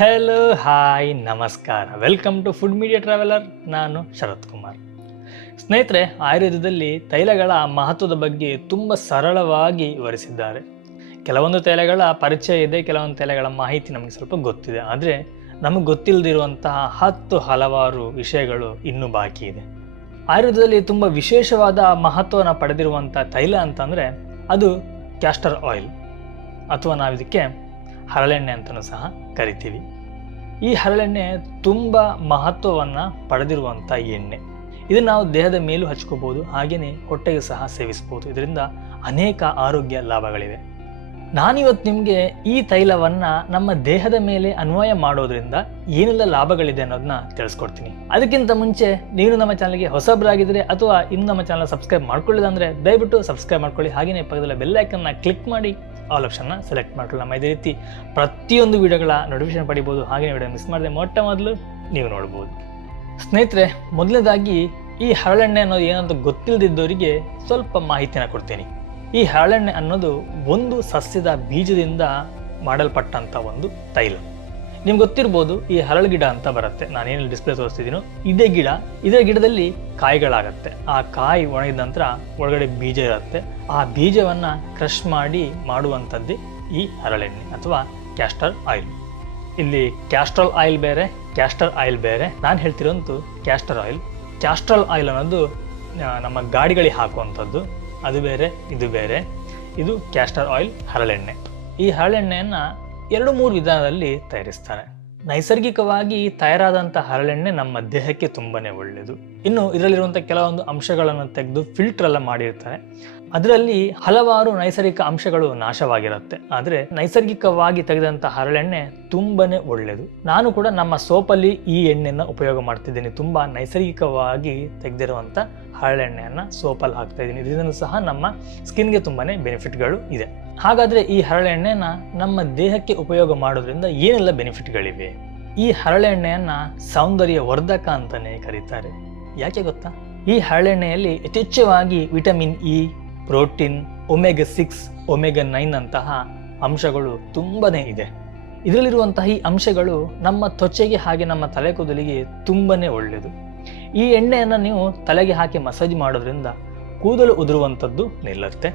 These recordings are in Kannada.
ಹೆಲೋ ಹಾಯ್ ನಮಸ್ಕಾರ. Welcome to food media traveller ನಾನು ಶರತ್ ಕುಮಾರ್. ಸ್ನೇಹಿತರೆ, ಆಯುರ್ವೇದದಲ್ಲಿ ತೈಲಗಳ ಮಹತ್ವದ ಬಗ್ಗೆ ತುಂಬ ಸರಳವಾಗಿ ವಿವರಿಸಿದ್ದಾರೆ. ಕೆಲವೊಂದು ತೈಲಗಳ ಪರಿಚಯ ಇದೆ, ಕೆಲವೊಂದು ತೈಲಗಳ ಮಾಹಿತಿ ನಮಗೆ ಸ್ವಲ್ಪ ಗೊತ್ತಿದೆ. ಆದರೆ, ನಮಗೆ ಗೊತ್ತಿಲ್ಲದಿರುವಂತಹ ಹತ್ತು ಹಲವಾರು ವಿಷಯಗಳು ಇನ್ನೂ ಬಾಕಿ ಇದೆ. ಆಯುರ್ವೇದದಲ್ಲಿ ತುಂಬ ವಿಶೇಷವಾದ ಮಹತ್ವವನ್ನು ಪಡೆದಿರುವಂಥ ತೈಲ ಅಂತಂದರೆ ಅದು ಕ್ಯಾಸ್ಟರ್ ಆಯಿಲ್. ಅಥವಾ ನಾವು ಇದಕ್ಕೆ ಹರಳೆಣ್ಣೆ ಅಂತಲೂ ಸಹ ಕರಿತೀವಿ. ಈ ಹರಳೆಣ್ಣೆ ತುಂಬ ಮಹತ್ವವನ್ನು ಪಡೆದಿರುವಂಥ ಎಣ್ಣೆ. ಇದನ್ನು ನಾವು ದೇಹದ ಮೇಲೂ ಹಚ್ಕೋಬೋದು ಹಾಗೆಯೇ ಹೊಟ್ಟೆಗೆ ಸಹ ಸೇವಿಸ್ಬೋದು. ಇದರಿಂದ ಅನೇಕ ಆರೋಗ್ಯ ಲಾಭಗಳಿವೆ. ನಾನಿವತ್ತು ನಿಮಗೆ ಈ ತೈಲವನ್ನು ನಮ್ಮ ದೇಹದ ಮೇಲೆ ಅನ್ವಯ ಮಾಡೋದ್ರಿಂದ ಏನೆಲ್ಲ ಲಾಭಗಳಿದೆ ಅನ್ನೋದನ್ನ ತಿಳಿಸ್ಕೊಡ್ತೀನಿ. ಅದಕ್ಕಿಂತ ಮುಂಚೆ ನೀವು ನಮ್ಮ ಚಾನಲ್ಗೆ ಹೊಸಬರಾಗಿದ್ದರೆ ಅಥವಾ ಇನ್ನು ನಮ್ಮ ಚಾನಲ್ ಸಬ್ಸ್ಕ್ರೈಬ್ ಮಾಡ್ಕೊಳ್ಳಿಲ್ಲ ಅಂದರೆ ದಯವಿಟ್ಟು ಸಬ್ಸ್ಕ್ರೈಬ್ ಮಾಡ್ಕೊಳ್ಳಿ. ಹಾಗೆಯೇ ಪಕ್ಕದಲ್ಲಿ ಬೆಲ್ಲೈಕನ್ನ ಕ್ಲಿಕ್ ಮಾಡಿ. ಆಲ್ ಆಪ್ಷನ್ನ ಸೆಲೆಕ್ಟ್ ಮಾಡ್ಕೊಳ್ಳಿ. ನಮ್ಮ ಇದೇ ರೀತಿ ಪ್ರತಿಯೊಂದು ವಿಡಿಯೋಗಳ ನೋಟಿಫಿಕೇಶನ್ ಪಡಿಬೋದು. ಹಾಗೆ ವಿಡಿಯೋ ಮಿಸ್ ಮಾಡದೆ ಮೊಟ್ಟ ಮೊದಲು ನೀವು ನೋಡ್ಬೋದು. ಸ್ನೇಹಿತರೆ, ಮೊದಲನೇದಾಗಿ ಈ ಹರಳೆಣ್ಣೆ ಅನ್ನೋದು ಏನಂತ ಗೊತ್ತಿಲ್ಲದಿದ್ದವರಿಗೆ ಸ್ವಲ್ಪ ಮಾಹಿತಿನ ಕೊಡ್ತೀನಿ. ಈ ಹರಳೆಣ್ಣೆ ಅನ್ನೋದು ಒಂದು ಸಸ್ಯದ ಬೀಜದಿಂದ ಮಾಡಲ್ಪಟ್ಟಂಥ ಒಂದು ತೈಲ. ನಿಮ್ಗೆ ಗೊತ್ತಿರ್ಬೋದು ಈ ಹರಳು ಗಿಡ ಅಂತ ಬರುತ್ತೆ. ನಾನೇನು ಡಿಸ್ಪ್ಲೇ ತೋರಿಸ್ತಿದ್ದೀನೋ ಇದೇ ಗಿಡ. ಇದೇ ಗಿಡದಲ್ಲಿ ಕಾಯಿಗಳಾಗತ್ತೆ. ಆ ಕಾಯಿ ಒಣಗಿದ ನಂತರ ಒಳಗಡೆ ಬೀಜ ಇರುತ್ತೆ. ಆ ಬೀಜವನ್ನು ಕ್ರಷ್ ಮಾಡಿ ಮಾಡುವಂಥದ್ದೇ ಈ ಹರಳೆಣ್ಣೆ ಅಥವಾ ಕ್ಯಾಸ್ಟರ್ ಆಯಿಲ್ ಇಲ್ಲಿ ಕ್ಯಾಸ್ಟ್ರಲ್ ಆಯಿಲ್ ಬೇರೆ ಕ್ಯಾಸ್ಟರ್ ಆಯಿಲ್ ಬೇರೆ. ನಾನು ಹೇಳ್ತಿರೋಂತು ಕ್ಯಾಸ್ಟರ್ ಆಯಿಲ್ ಕ್ಯಾಸ್ಟ್ರಲ್ ಆಯಿಲ್ ಅನ್ನೋದು ನಮ್ಮ ಗಾಡಿಗಳಿಗೆ ಹಾಕುವಂಥದ್ದು. ಅದು ಬೇರೆ, ಇದು ಬೇರೆ. ಇದು ಕ್ಯಾಸ್ಟರ್ ಆಯಿಲ್ ಹರಳೆಣ್ಣೆ. ಈ ಹರಳೆಣ್ಣೆಯನ್ನು ಎರಡು ಮೂರು ವಿಧಾನದಲ್ಲಿ ತಯಾರಿಸ್ತಾರೆ ನೈಸರ್ಗಿಕವಾಗಿ ತಯಾರಾದಂಥ ಹರಳೆಣ್ಣೆ ನಮ್ಮ ದೇಹಕ್ಕೆ ತುಂಬಾನೇ ಒಳ್ಳೆಯದು. ಇನ್ನು ಇದರಲ್ಲಿರುವಂಥ ಕೆಲವೊಂದು ಅಂಶಗಳನ್ನು ತೆಗೆದು ಫಿಲ್ಟರ್ ಎಲ್ಲ ಮಾಡಿರ್ತಾರೆ. ಅದರಲ್ಲಿ ಹಲವಾರು ನೈಸರ್ಗಿಕ ಅಂಶಗಳು ನಾಶವಾಗಿರುತ್ತೆ. ಆದರೆ ನೈಸರ್ಗಿಕವಾಗಿ ತೆಗೆದಂಥ ಹರಳೆಣ್ಣೆ ತುಂಬಾ ಒಳ್ಳೆಯದು ನಾನು ಕೂಡ ನಮ್ಮ ಸೋಪಲ್ಲಿ ಈ ಎಣ್ಣೆನ ಉಪಯೋಗ ಮಾಡ್ತಿದ್ದೀನಿ. ತುಂಬ ನೈಸರ್ಗಿಕವಾಗಿ ತೆಗೆದಿರುವಂಥ ಹರಳೆಣ್ಣೆಯನ್ನು ಸೋಪಲ್ಲಿ ಹಾಕ್ತಾ ಇದ್ದೀನಿ ಇದರಿಂದ ಸಹ ನಮ್ಮ ಸ್ಕಿನ್ಗೆ ತುಂಬಾ ಬೆನಿಫಿಟ್ಗಳು ಇದೆ. ಹಾಗಾದರೆ ಈ ಹರಳೆಣ್ಣೆನ ನಮ್ಮ ದೇಹಕ್ಕೆ ಉಪಯೋಗ ಮಾಡೋದ್ರಿಂದ ಏನೆಲ್ಲ ಬೆನಿಫಿಟ್ಗಳಿವೆ ಈ ಹರಳೆಣ್ಣೆಯನ್ನು ಸೌಂದರ್ಯ ವರ್ಧಕ ಅಂತಲೇ ಕರೀತಾರೆ. ಯಾಕೆ ಗೊತ್ತಾ? ಈ ಹರಳೆಣ್ಣೆಯಲ್ಲಿ ಯಥೇಚ್ಛವಾಗಿ vitamin E, protein, omega six, omega nine ಅಂತಹ ಅಂಶಗಳು ತುಂಬನೇ ಇದೆ. ಇದರಲ್ಲಿರುವಂತಹ ಈ ಅಂಶಗಳು ನಮ್ಮ ತ್ವಚೆಗೆ ಹಾಗೆ ನಮ್ಮ ತಲೆ ಕೂದಲಿಗೆ ತುಂಬಾನೇ ಒಳ್ಳೆಯದು. ಈ ಎಣ್ಣೆಯನ್ನು ನೀವು ತಲೆಗೆ ಹಾಕಿ ಮಸಾಜ್ ಮಾಡೋದ್ರಿಂದ ಕೂದಲು ಉದುರುವಂಥದ್ದು ನಿಲ್ಲುತ್ತೆ.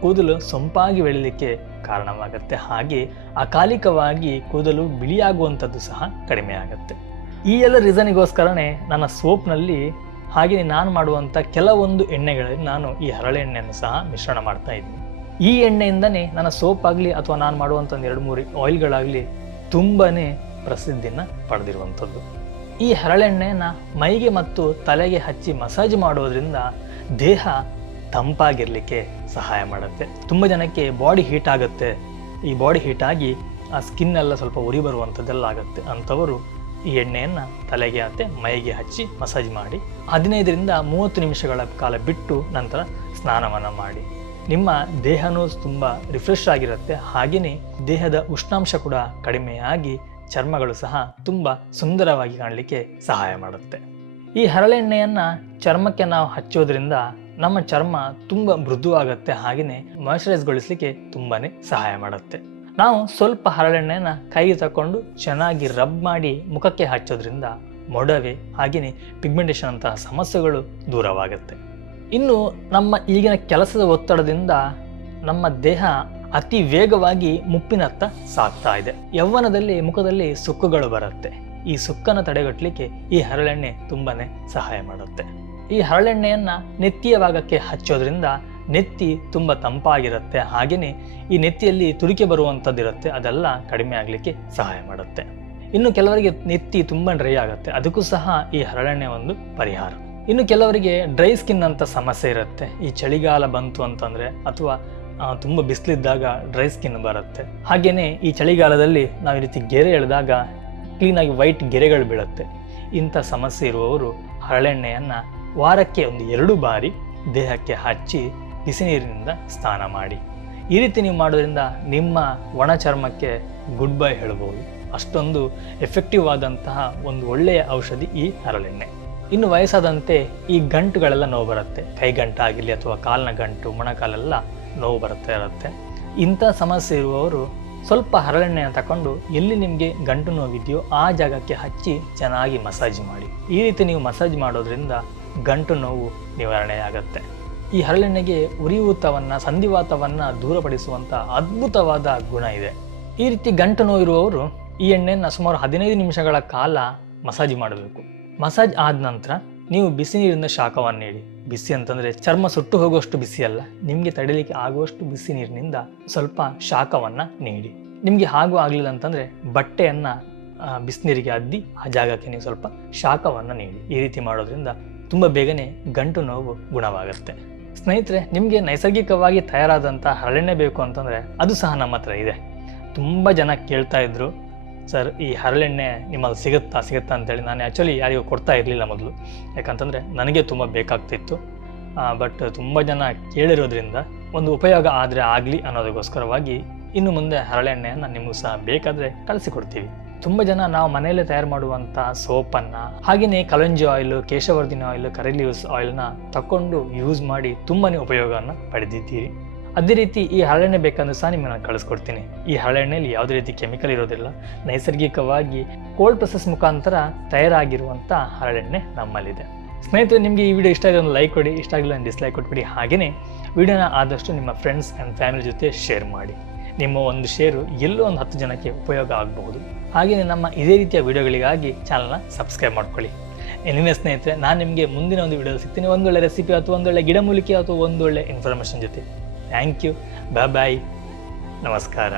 ಕೂದಲು ಸೊಂಪಾಗಿ ಬೆಳೀಲಿಕ್ಕೆ ಕಾರಣವಾಗುತ್ತೆ. ಹಾಗೆ ಅಕಾಲಿಕವಾಗಿ ಕೂದಲು ಬಿಳಿಯಾಗುವಂಥದ್ದು ಸಹ ಕಡಿಮೆ ಆಗುತ್ತೆ. ಈ ಎಲ್ಲ ರೀಸನಿಗೋಸ್ಕರನೇ ನನ್ನ ಸೋಪ್ನಲ್ಲಿ ಹಾಗೆಯೇ ನಾನು ಮಾಡುವಂಥ ಕೆಲವೊಂದು ಎಣ್ಣೆಗಳಲ್ಲಿ ನಾನು ಈ ಹರಳೆಣ್ಣೆಯನ್ನು ಸಹ ಮಿಶ್ರಣ ಮಾಡ್ತಾ ಇದ್ದೀನಿ. ಈ ಎಣ್ಣೆಯಿಂದನೇ ನನ್ನ ಸೋಪ್ ಆಗಲಿ ಅಥವಾ ನಾನು ಮಾಡುವಂಥ ಒಂದು ಎರಡು ಮೂರು ಆಯಿಲ್ಗಳಾಗಲಿ ತುಂಬಾ ಪ್ರಸಿದ್ಧಿಯನ್ನು ಪಡೆದಿರುವಂಥದ್ದು. ಈ ಹರಳೆಣ್ಣೆಯನ್ನು ಮೈಗೆ ಮತ್ತು ತಲೆಗೆ ಹಚ್ಚಿ ಮಸಾಜ್ ಮಾಡೋದ್ರಿಂದ ದೇಹ ತಂಪಾಗಿರಲಿಕ್ಕೆ ಸಹಾಯ ಮಾಡುತ್ತೆ. ತುಂಬ ಜನಕ್ಕೆ ಬಾಡಿ ಹೀಟ್ ಆಗುತ್ತೆ. ಈ ಬಾಡಿ ಹೀಟ್ ಆಗಿ ಆ ಸ್ಕಿನ್ ಎಲ್ಲ ಸ್ವಲ್ಪ ಉರಿ ಬರುವಂಥದ್ದೆಲ್ಲ ಆಗುತ್ತೆ. ಅಂಥವರು ಈ ಎಣ್ಣೆಯನ್ನು ತಲೆಗೆ ಹತ್ತೆ ಮೈಗೆ ಹಚ್ಚಿ ಮಸಾಜ್ ಮಾಡಿ. ಹದಿನೈದರಿಂದ ಮೂವತ್ತು ನಿಮಿಷಗಳ ಕಾಲ ಬಿಟ್ಟು ನಂತರ ಸ್ನಾನವನ್ನು ಮಾಡಿ. ನಿಮ್ಮ ದೇಹನೂ ತುಂಬ ರಿಫ್ರೆಶ್ ಆಗಿರುತ್ತೆ. ಹಾಗೆಯೇ ದೇಹದ ಉಷ್ಣಾಂಶ ಕೂಡ ಕಡಿಮೆಯಾಗಿ ಚರ್ಮಗಳು ಸಹ ತುಂಬ ಸುಂದರವಾಗಿ ಕಾಣಲಿಕ್ಕೆ ಸಹಾಯ ಮಾಡುತ್ತೆ. ಈ ಹರಳೆಣ್ಣೆಯನ್ನು ಚರ್ಮಕ್ಕೆ ನಾವು ಹಚ್ಚೋದ್ರಿಂದ ನಮ್ಮ ಚರ್ಮ ತುಂಬ ಮೃದುವಾಗುತ್ತೆ. ಹಾಗೆಯೇ ಮಾಯಶ್ಚರೈಸ್ಗೊಳಿಸಲಿಕ್ಕೆ ತುಂಬಾ ಸಹಾಯ ಮಾಡುತ್ತೆ. ನಾವು ಸ್ವಲ್ಪ ಹರಳೆಣ್ಣೆಯನ್ನು ಕೈಗೆ ತಕೊಂಡು ಚೆನ್ನಾಗಿ ರಬ್ ಮಾಡಿ ಮುಖಕ್ಕೆ ಹಚ್ಚೋದ್ರಿಂದ ಮೊಡವೆ ಹಾಗೆಯೇ ಪಿಗ್ಮೆಂಟೇಷನ್ ಅಂತಹ ಸಮಸ್ಯೆಗಳು ದೂರವಾಗುತ್ತೆ. ಇನ್ನು ನಮ್ಮ ಈಗಿನ ಕೆಲಸದ ಒತ್ತಡದಿಂದ ನಮ್ಮ ದೇಹ ಅತಿ ವೇಗವಾಗಿ ಮುಪ್ಪಿನತ್ತ ಸಾಗ್ತಾ ಇದೆ. ಯೌವನದಲ್ಲಿ, ಮುಖದಲ್ಲಿ ಸುಕ್ಕುಗಳು ಬರುತ್ತೆ. ಈ ಸುಕ್ಕನ್ನು ತಡೆಗಟ್ಟಲಿಕ್ಕೆ ಈ ಹರಳೆಣ್ಣೆ ತುಂಬಾ ಸಹಾಯ ಮಾಡುತ್ತೆ. ಈ ಹರಳೆಣ್ಣೆಯನ್ನು ನಿತ್ಯ ಭಾಗಕ್ಕೆ ಹಚ್ಚೋದ್ರಿಂದ ನೆತ್ತಿ ತುಂಬ ತಂಪಾಗಿರುತ್ತೆ. ಹಾಗೆಯೇ ಈ ನೆತ್ತಿಯಲ್ಲಿ ತುರಿಕೆ ಬರುವಂಥದ್ದಿರುತ್ತೆ ಅದೆಲ್ಲ ಕಡಿಮೆ ಆಗಲಿಕ್ಕೆ ಸಹಾಯ ಮಾಡುತ್ತೆ. ಇನ್ನು ಕೆಲವರಿಗೆ ನೆತ್ತಿ ತುಂಬ ಡ್ರೈ ಆಗುತ್ತೆ. ಅದಕ್ಕೂ ಸಹ ಈ ಹರಳೆಣ್ಣೆ ಒಂದು ಪರಿಹಾರ. ಇನ್ನು ಕೆಲವರಿಗೆ ಡ್ರೈ ಸ್ಕಿನ್ ಅಂತ ಸಮಸ್ಯೆ ಇರುತ್ತೆ. ಈ ಚಳಿಗಾಲ ಬಂತು ಅಂತಂದರೆ ಅಥವಾ ತುಂಬ ಬಿಸಿಲಿದ್ದಾಗ ಡ್ರೈ ಸ್ಕಿನ್ ಬರುತ್ತೆ. ಹಾಗೆಯೇ ಈ ಚಳಿಗಾಲದಲ್ಲಿ ನಾವು ಈ ರೀತಿ ಗೆರೆ ಎಳೆದಾಗ ಕ್ಲೀನಾಗಿ ವೈಟ್ ಗೆರೆಗಳು ಬೀಳುತ್ತೆ. ಇಂಥ ಸಮಸ್ಯೆ ಇರುವವರು ಹರಳೆಣ್ಣೆಯನ್ನು ವಾರಕ್ಕೆ ಒಂದು ಎರಡು ಬಾರಿ ದೇಹಕ್ಕೆ ಹಚ್ಚಿ ಬಿಸಿ ನೀರಿನಿಂದ ಸ್ನಾನ ಮಾಡಿ. ಈ ರೀತಿ ನೀವು ಮಾಡೋದ್ರಿಂದ ನಿಮ್ಮ ಒಣ ಚರ್ಮಕ್ಕೆ ಗುಡ್ ಬೈ ಹೇಳ್ಬೋದು. ಅಷ್ಟೊಂದು ಎಫೆಕ್ಟಿವ್ ಆದಂತಹ ಒಂದು ಒಳ್ಳೆಯ ಔಷಧಿ ಈ ಹರಳೆಣ್ಣೆ ಇನ್ನು ವಯಸ್ಸಾದಂತೆ ಈ ಗಂಟುಗಳೆಲ್ಲ ನೋವು ಬರುತ್ತೆ. ಕೈ ಗಂಟು ಆಗಿರಲಿ ಅಥವಾ ಕಾಲಿನ ಗಂಟು, ಮೊಣಕಾಲೆಲ್ಲ ನೋವು ಬರುತ್ತೆ, ಇರುತ್ತೆ. ಇಂಥ ಸಮಸ್ಯೆ ಇರುವವರು ಸ್ವಲ್ಪ ಹರಳೆಣ್ಣೆಯನ್ನು ತಗೊಂಡು ಎಲ್ಲಿ ನಿಮಗೆ ಗಂಟು ನೋವಿದೆಯೋ ಆ ಜಾಗಕ್ಕೆ ಹಚ್ಚಿ ಚೆನ್ನಾಗಿ ಮಸಾಜ್ ಮಾಡಿ. ಈ ರೀತಿ ನೀವು ಮಸಾಜ್ ಮಾಡೋದ್ರಿಂದ ಗಂಟು ನೋವು ನಿವಾರಣೆ ಆಗುತ್ತೆ ಈ ಹರಳೆಣ್ಣೆಗೆ ಉರಿಯೂತವನ್ನು, ಸಂಧಿವಾತವನ್ನು ದೂರಪಡಿಸುವಂಥ ಅದ್ಭುತವಾದ ಗುಣ ಇದೆ. ಈ ರೀತಿ ಗಂಟು ನೋವು ಇರುವವರು ಈ ಎಣ್ಣೆಯನ್ನು ಸುಮಾರು ಹದಿನೈದು ನಿಮಿಷಗಳ ಕಾಲ ಮಸಾಜ್ ಮಾಡಬೇಕು. ಮಸಾಜ್ ಆದ ನಂತರ ನೀವು ಬಿಸಿ ನೀರಿನ ಶಾಖವನ್ನು ನೀಡಿ. ಬಿಸಿ ಅಂತಂದರೆ ಚರ್ಮ ಸುಟ್ಟು ಹೋಗುವಷ್ಟು ಬಿಸಿ ಅಲ್ಲ, ನಿಮಗೆ ತಡಿಲಿಕ್ಕೆ ಆಗುವಷ್ಟು ಬಿಸಿ ನೀರಿನಿಂದ ಸ್ವಲ್ಪ ಶಾಖವನ್ನು ನೀಡಿ. ನಿಮಗೆ ಹಾಗೂ ಆಗಲಿಲ್ಲ ಅಂತಂದರೆ ಬಟ್ಟೆಯನ್ನು ಬಿಸಿನೀರಿಗೆ ಅದ್ದಿ ಆ ಜಾಗಕ್ಕೆ ನೀವು ಸ್ವಲ್ಪ ಶಾಖವನ್ನು ನೀಡಿ. ಈ ರೀತಿ ಮಾಡೋದ್ರಿಂದ ತುಂಬ ಬೇಗನೆ ಗಂಟು ನೋವು ಗುಣವಾಗುತ್ತೆ. ಸ್ನೇಹಿತರೆ, ನಿಮಗೆ ನೈಸರ್ಗಿಕವಾಗಿ ತಯಾರಾದಂಥ ಹರಳೆಣ್ಣೆ ಬೇಕು ಅಂತಂದರೆ ಅದು ಸಹ ನಮ್ಮ ಹತ್ರ ಇದೆ. ತುಂಬ ಜನ ಕೇಳ್ತಾ ಇದ್ರು, ಸರ್, ಈ ಹರಳೆಣ್ಣೆ ನಿಮ್ಮಲ್ಲಿ ಸಿಗುತ್ತಾ ಸಿಗುತ್ತಾ ಅಂತೇಳಿ. ನಾನು ಆ್ಯಕ್ಚುಲಿ ಯಾರಿಗೂ ಕೊಡ್ತಾ ಇರಲಿಲ್ಲ ಮೊದಲು. ಯಾಕಂತಂದರೆ ನನಗೆ ತುಂಬ ಬೇಕಾಗ್ತಿತ್ತು. ಬಟ್ ತುಂಬ ಜನ ಕೇಳಿರೋದ್ರಿಂದ ಒಂದು ಉಪಯೋಗ ಆದರೆ ಆಗಲಿ ಅನ್ನೋದಕ್ಕೋಸ್ಕರವಾಗಿ ಇನ್ನು ಮುಂದೆ ಹರಳೆಣ್ಣೆಯನ್ನು ನಿಮಗೂ ಸಹ ಬೇಕಾದರೆ ಕಳಿಸಿಕೊಡ್ತೀವಿ ತುಂಬ ಜನ ನಾವು ಮನೆಯಲ್ಲೇ ತಯಾರು ಮಾಡುವಂಥ ಸೋಪನ್ನು ಹಾಗೆಯೇ kalonji oil Keshavardhini oil curry leaves ಆಯಿಲ್ನ ತಗೊಂಡು ಯೂಸ್ ಮಾಡಿ ತುಂಬಾ ಉಪಯೋಗವನ್ನು ಪಡೆದಿದ್ದೀರಿ. ಅದೇ ರೀತಿ ಈ ಹರಳೆಣ್ಣೆ ಬೇಕಂದ್ರೆ ಸಹ ನಿಮಗೆ ನಾನು ಕಳಿಸ್ಕೊಡ್ತೀನಿ. ಈ ಹರಳೆಣ್ಣೆಯಲ್ಲಿ ಯಾವುದೇ ರೀತಿ ಕೆಮಿಕಲ್ ಇರೋದಿಲ್ಲ. ನೈಸರ್ಗಿಕವಾಗಿ ಕೋಲ್ಡ್ ಪ್ರೊಸೆಸ್ ಮುಖಾಂತರ ತಯಾರಾಗಿರುವಂಥ ಹರಳೆಣ್ಣೆ ನಮ್ಮಲ್ಲಿದೆ. ಸ್ನೇಹಿತರೆ, ನಿಮಗೆ ಈ ವಿಡಿಯೋ ಇಷ್ಟ ಆಗಿದೆ ಒಂದು ಲೈಕ್ ಕೊಡಿ. ಇಷ್ಟ ಆಗಿಲ್ಲ ಡಿಸ್ಲೈಕ್ ಕೊಟ್ಬಿಡಿ. ಹಾಗೆಯೇ ವಿಡಿಯೋನ ಆದಷ್ಟು ನಿಮ್ಮ ಫ್ರೆಂಡ್ಸ್ ಆ್ಯಂಡ್ ಫ್ಯಾಮಿಲಿ ಜೊತೆ ಶೇರ್ ಮಾಡಿ. ನಿಮ್ಮ ಒಂದು ಶೇರು ಎಲ್ಲೋ ಒಂದು ಹತ್ತು ಜನಕ್ಕೆ ಉಪಯೋಗ ಆಗಬಹುದು. ಹಾಗೆಯೇ ನಮ್ಮ ಇದೇ ರೀತಿಯ ವಿಡಿಯೋಗಳಿಗಾಗಿ ಚಾನಲ್ನ ಸಬ್ಸ್ಕ್ರೈಬ್ ಮಾಡ್ಕೊಳ್ಳಿ. ಎನಿವೆ ಸ್ನೇಹಿತರೆ, ನಾನು ನಿಮಗೆ ಮುಂದಿನ ಒಂದು ವಿಡಿಯೋ ಸಿಗ್ತೀನಿ. ಒಂದೊಳ್ಳೆ ರೆಸಿಪಿ ಅಥವಾ ಒಂದೊಳ್ಳೆ ಗಿಡಮೂಲಿಕೆ ಅಥವಾ ಒಂದೊಳ್ಳೆ ಇನ್ಫಾರ್ಮೇಷನ್ ಜೊತೆ. ಥ್ಯಾಂಕ್ ಯು ಬಾಯ್ ಬಾಯ್ ನಮಸ್ಕಾರ.